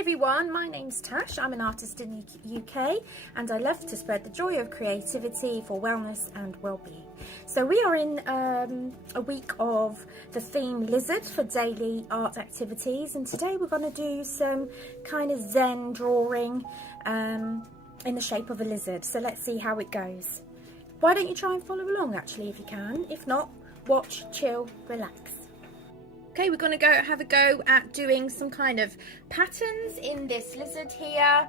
Hi everyone, my name's Tash. I'm an artist in the UK and I love to spread the joy of creativity for wellness and well-being. So we are in a week of the theme lizard for daily art activities, and today we're going to do some kind of zen drawing in the shape of a lizard. So let's see how it goes. Why don't you try and follow along actually if you can. If not, watch, chill, relax. Okay, we're going to have a go at doing some kind of patterns in this lizard here.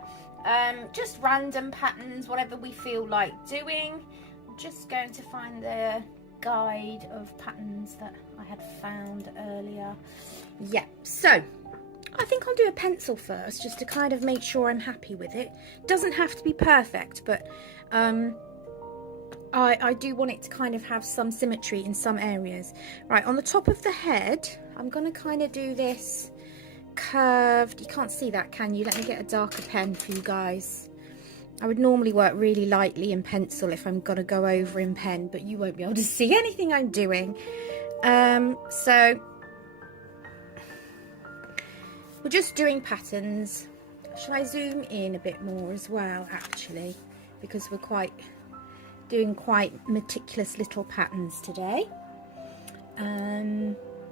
Just random patterns, whatever we feel like doing. I'm just going to find the guide of patterns that I had found earlier. Yeah, so I think I'll do a pencil first just to kind of make sure I'm happy with it. Doesn't have to be perfect, but I do want it to kind of have some symmetry in some areas. Right, on the top of the head, I'm going to kind of do this curved. You can't see that, can you? Let me get a darker pen for you guys. I would normally work really lightly in pencil if I'm going to go over in pen, but you won't be able to see anything I'm doing. So we're just doing patterns. Shall I zoom in a bit more as well, actually? Because we're doing quite meticulous little patterns today.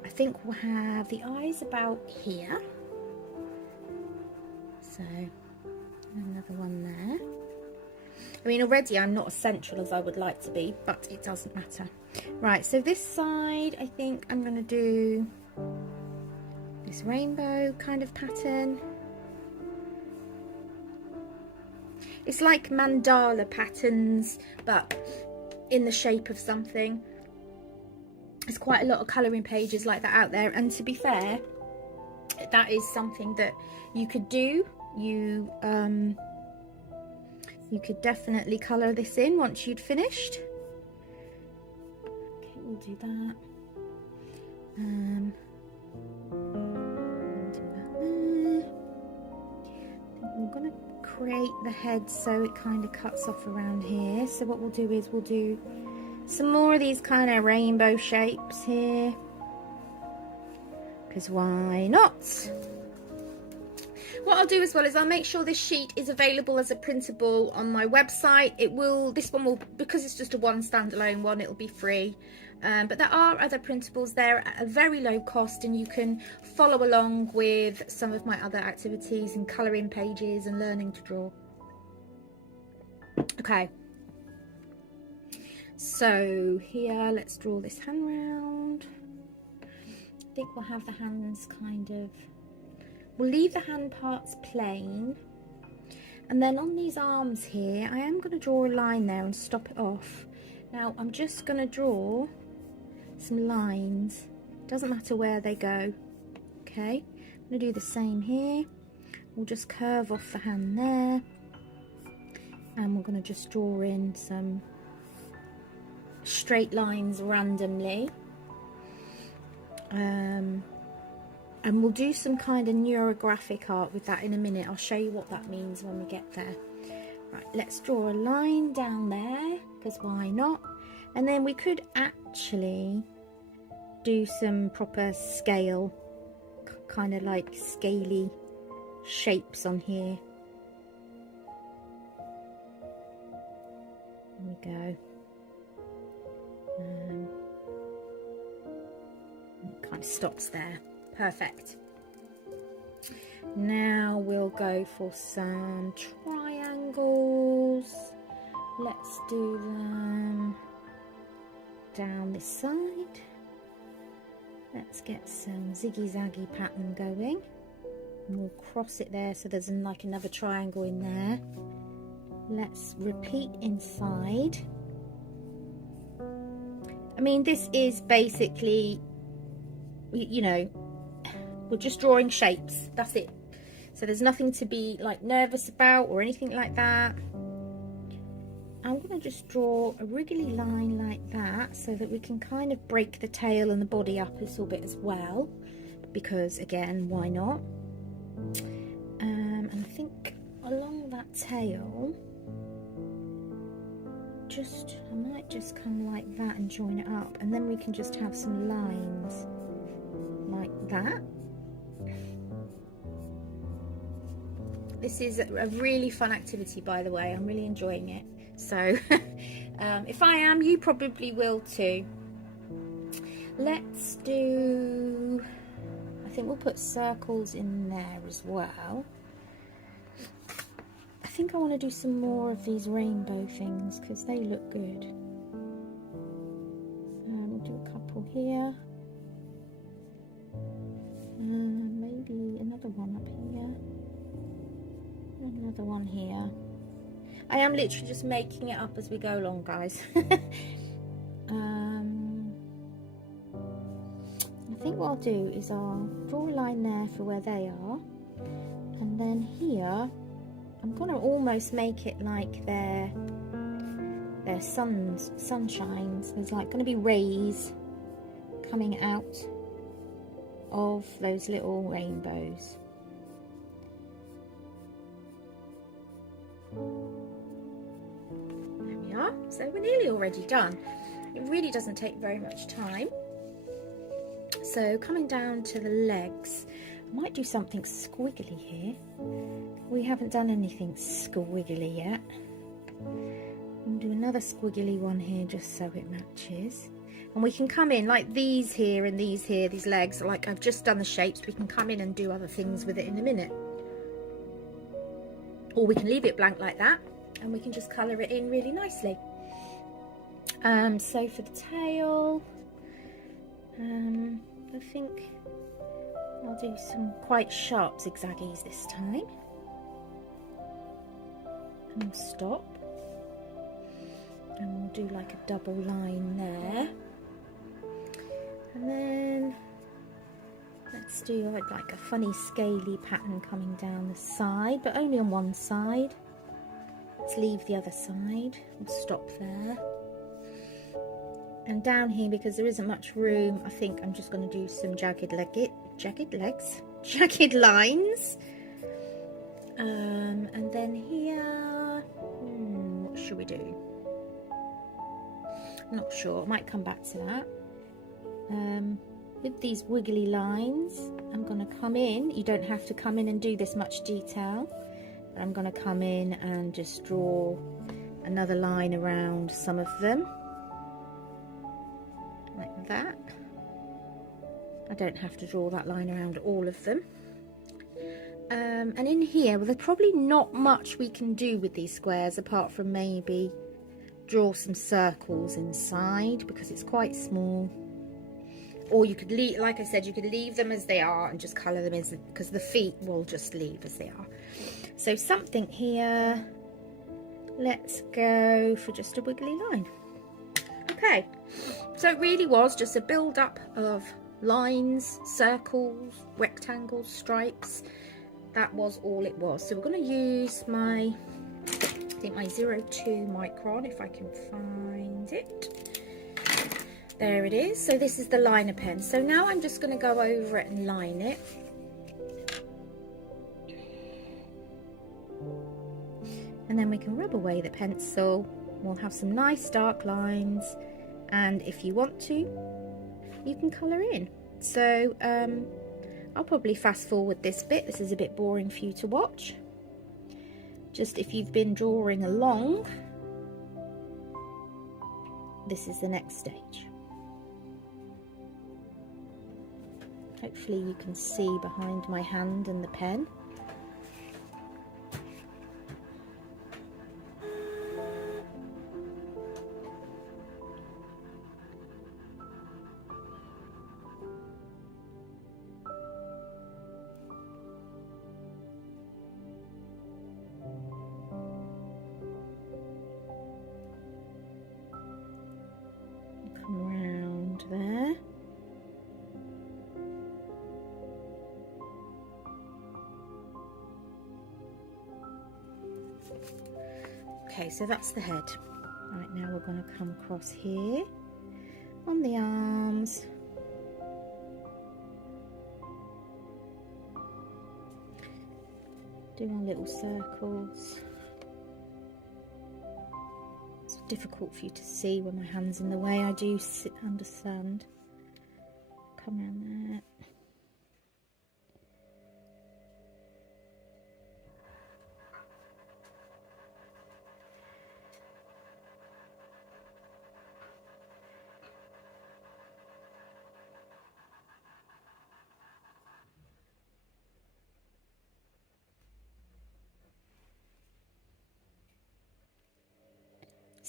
I think we'll have the eyes about here. So another one there. I mean, already I'm not as central as I would like to be, but it doesn't matter. Right, so this side, I think I'm going to do this rainbow kind of pattern. It's like mandala patterns, but in the shape of something. There's quite a lot of colouring pages like that out there, and to be fair, that is something that you could do. You could definitely colour this in once you'd finished. Okay, we'll do that. Do that there. I think we're going to create the head so it kind of cuts off around here. So what we'll do is we'll do some more of these kind of rainbow shapes here, because why not? What I'll do as well is I'll make sure this sheet is available as a printable on my website. This one will, because it's just a one standalone one, it'll be free. But there are other printables there at a very low cost, and you can follow along with some of my other activities and colouring pages and learning to draw. Okay. So here, let's draw this hand round. I think we'll have the hands we'll leave the hand parts plain. And then on these arms here, I am going to draw a line there and stop it off. Now, I'm just going to draw some lines. Doesn't matter where they go. Okay, I'm going to do the same here. We'll just curve off the hand there. And we're going to just draw in some straight lines randomly, and we'll do some kind of neurographic art with that in a minute. I'll show you what that means when we get there. Right, let's draw a line down there, because why not? And then we could actually do some proper scale, kind of like scaly shapes on here. There we go. It kind of stops there. Perfect. Now we'll go for some triangles. Let's do them down this side. Let's get some ziggy-zaggy pattern going. And we'll cross it there so there's like another triangle in there. Let's repeat inside. I mean, this is basically, you know, we're just drawing shapes. That's it. So there's nothing to be like nervous about or anything like that. I'm going to just draw a wriggly line like that so that we can kind of break the tail and the body up a little bit as well. Because, again, why not? And I think along that tail, I might just come like that and join it up, and then we can just have some lines like that. This is a really fun activity, by the way. I'm really enjoying it. So if I am, you probably will too. Let's do, I think we'll put circles in there as well. I think I want to do some more of these rainbow things because they look good. We'll do a couple here. Maybe another one up here. Another one here. I am literally just making it up as we go along, guys. I think what I'll do is I'll draw a line there for where they are, and then here I'm gonna almost make it like their sunshines. There's like gonna be rays coming out of those little rainbows. There we are. So we're nearly already done. It really doesn't take very much time. So coming down to the legs, I might do something squiggly here. We haven't done anything squiggly yet. We'll do another squiggly one here just so it matches. And we can come in like these here and these here, these legs, like I've just done the shapes. We can come in and do other things with it in a minute. Or we can leave it blank like that and we can just colour it in really nicely. So for the tail, I think I'll do some quite sharp zigzaggies this time. And we'll stop. And we'll do like a double line there. And then let's do like a funny scaly pattern coming down the side, but only on one side. Let's leave the other side. We'll stop there. And down here, because there isn't much room, I think I'm just going to do some jagged lines. And then here, what should we do? I'm not sure. I might come back to that. With these wiggly lines, I'm going to come in. You don't have to come in and do this much detail. But I'm going to come in and just draw another line around some of them. Like that. I don't have to draw that line around all of them. And in here, well, there's probably not much we can do with these squares apart from maybe draw some circles inside because it's quite small. Or you could leave, like I said, you could leave them as they are and just colour them as, because the feet will just leave as they are. So something here. Let's go for just a wiggly line. Okay, so it really was just a build-up of lines, circles, rectangles, stripes. That was all it was. So we're going to use my, I think my 02 micron, if I can find it. There it is. So this is the liner pen. So now I'm just going to go over it and line it. And then we can rub away the pencil. We'll have some nice dark lines. And if you want to, you can colour in. So I'll probably fast forward this bit. This is a bit boring for you to watch. Just if you've been drawing along, this is the next stage. Hopefully you can see behind my hand and the pen. Come round there. Okay, so that's the head. Right, now we're going to come across here on the arms. Do our little circles. It's difficult for you to see when my hand's in the way. I do understand. Come around there.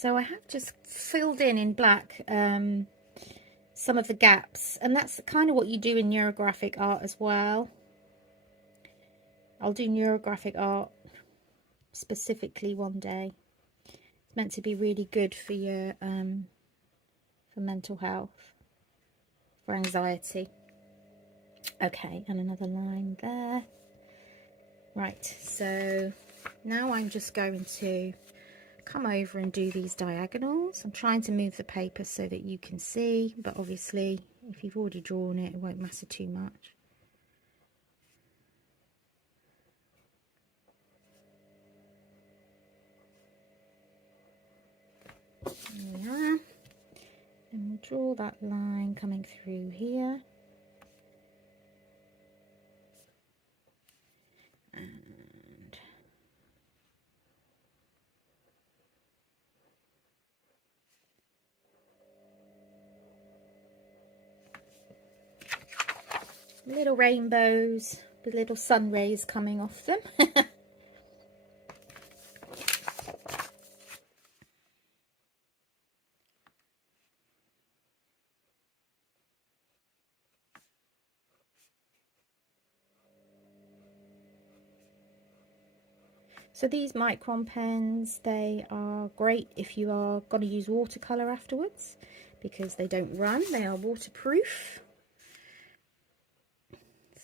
So I have just filled in black some of the gaps, and that's kind of what you do in neurographic art as well. I'll do neurographic art specifically one day. It's meant to be really good for your for mental health, for anxiety. Okay, and another line there. Right, so now I'm just going to come over and do these diagonals. I'm trying to move the paper so that you can see, but obviously if you've already drawn it, it won't matter too much. There we are. And we'll draw that line coming through here. And little rainbows with little sun rays coming off them. So these micron pens, they are great if you are going to use watercolour afterwards, because they don't run, they are waterproof.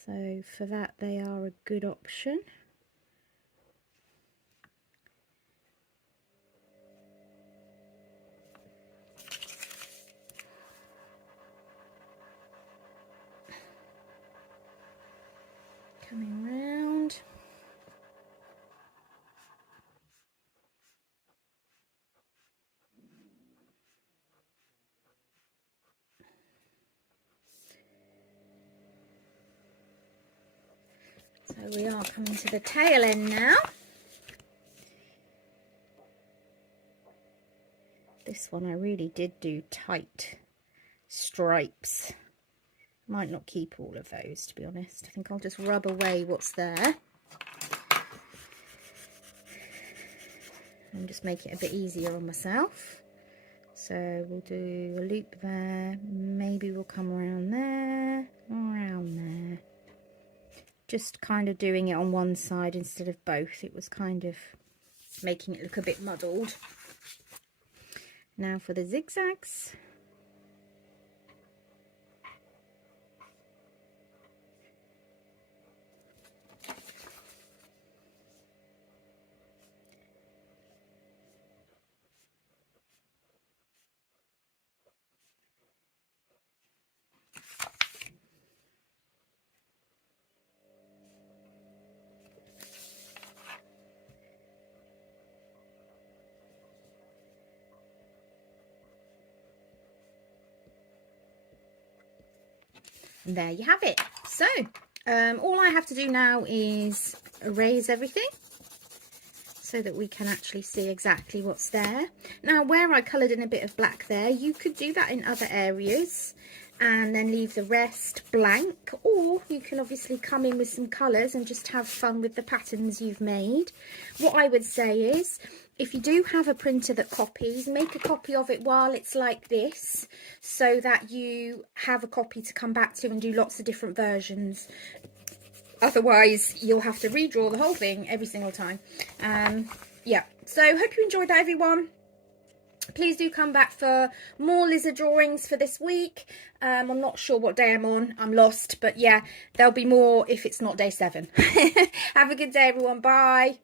So for that they are a good option. Coming round. So we are coming to the tail end now. This one I really did do tight stripes. Might not keep all of those, to be honest. I think I'll just rub away what's there and just make it a bit easier on myself. So we'll do a loop there, maybe we'll come around there, around there. Just kind of doing it on one side instead of both. It was kind of making it look a bit muddled. Now for the zigzags. And there you have it. So all I have to do now is erase everything so that we can actually see exactly what's there. Now where I coloured in a bit of black there, you could do that in other areas and then leave the rest blank, or you can obviously come in with some colours and just have fun with the patterns you've made. What I would say is, if you do have a printer that copies, make a copy of it while it's like this, so that you have a copy to come back to and do lots of different versions. Otherwise, you'll have to redraw the whole thing every single time. Yeah, so hope you enjoyed that, everyone. Please do come back for more lizard drawings for this week. I'm not sure what day I'm on. I'm lost, but yeah, there'll be more if it's not day 7. Have a good day, everyone. Bye.